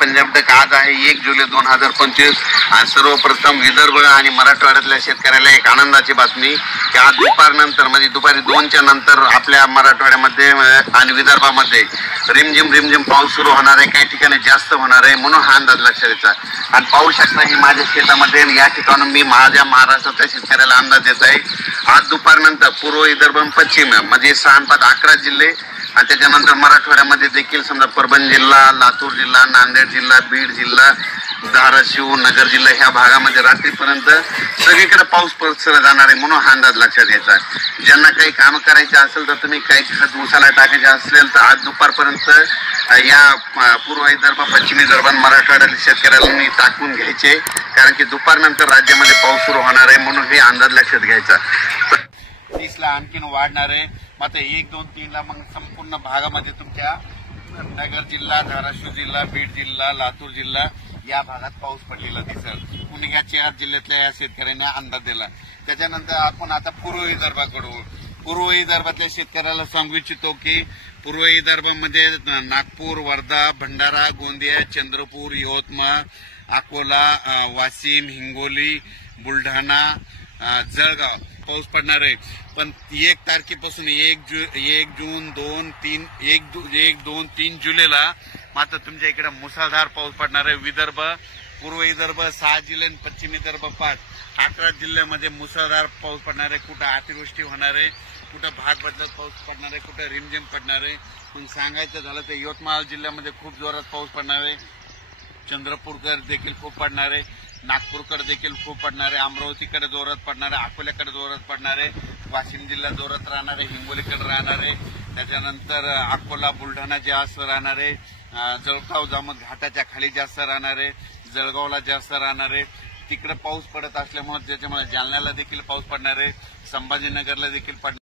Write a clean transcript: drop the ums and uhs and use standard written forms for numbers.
पंजाब तक आज आहे 1 जुलै 2025 आणि सर्वप्रथम विदर्भ आणि मराठवाड्यातल्या शेतकऱ्याला एक आनंदाची बातमी की आज दुपारनंतर म्हणजे दुपारी 2च्या नंतर आपल्या मराठवाड्यामध्ये आणि विदर्भामध्ये रिमझिम पाऊस सुरू होणार आहे। काही ठिकाणी जास्त होणार आहे म्हणून हा अंदाज लक्षात घ्यायचा। आणि पाहू शकता ही माझ्या शेतामध्ये या ठिकाणी मी माझ्या महाराष्ट्राच्या शेतकऱ्याला अंदाज देत आहे। आज दुपारनंतर पूर्व विदर्भ पश्चिम म्हणजे 6-11 जिल्हे आणि त्याच्यानंतर मराठवाड्यामध्ये देखील समजा परभणी जिल्हा, लातूर जिल्हा, नांदेड जिल्हा, बीड जिल्हा, धाराशिव, नगर जिल्हा ह्या भागामध्ये रात्रीपर्यंत सगळीकडे पाऊस पसरला जाणार आहे म्हणून हा अंदाज लक्षात घ्यायचा। ज्यांना काही काम करायचे असेल तर तुम्ही काही खत ऊसाला टाकायचे असेल तर आज दुपारपर्यंत या पूर्व विदर्भ, पश्चिम विदर्भ, मराठवाड्यातील शेतकऱ्यांनी टाकून घ्यायचे, कारण की दुपारनंतर राज्यामध्ये पाऊस सुरू होणार आहे म्हणून हे अंदाज लक्षात घ्यायचा। 30ला आणखीन वाढणार आहे। मात्र 1, 2, 3ला मग संपूर्ण भागामध्ये तुमच्या नगर जिल्हा, धाराशिव जिल्हा, बीड जिल्हा, लातूर जिल्हा या भागात पाऊस पडलेला दिसेल म्हणून या 4 जिल्ह्यातल्या या शेतकऱ्यांना अंदाज दिला। त्याच्यानंतर आपण आता पूर्व विदर्भाकडे पूर्व विदर्भातल्या शेतकऱ्याला सांगू इच्छितो की पूर्व विदर्भामध्ये नागपूर, वर्धा, भंडारा, गोंदिया, चंद्रपूर, यवतमाळ, अकोला, वाशिम, हिंगोली, बुलढाणा, जळगाव पाऊस पडणार आहे। पण 1 तारखेपासून 1 जून 2, 3 जुलैला मात्र तुमच्या इकडे मुसळधार पाऊस पडणार आहे। विदर्भ, पूर्व विदर्भ 6 जिल्हे, पश्चिम विदर्भ 5, 11 जिल्ह्यामध्ये मुसळधार पाऊस पडणार आहे। कुठं अतिवृष्टी होणार आहे, कुठं भाग बदलत पाऊस पडणार आहे, कुठं रिमझिम पडणार आहे। पण सांगायचं झालं तर यवतमाळ जिल्ह्यामध्ये खूप जोरात पाऊस पडणार आहे, चंद्रपूरकर देखील खूप पडणार आहे, नागपूरकडे देखील खूप पडणार आहे, अमरावतीकडे जोरात पडणार आहे, अकोल्याकडे जोरात पडणार आहे, वाशिम जिल्हा जोरात राहणार आहे, हिंगोलीकडे राहणार आहे, त्याच्यानंतर अकोला, बुलढाणा जास्त राहणार आहे, जळगाव जामोद घाटाच्या खाली जास्त राहणार आहे, जळगावला जास्त राहणार आहे। तिकडे पाऊस पडत असल्यामुळे त्याच्यामुळे जालन्याला देखील पाऊस पडणार आहे, संभाजीनगरला देखील पडणार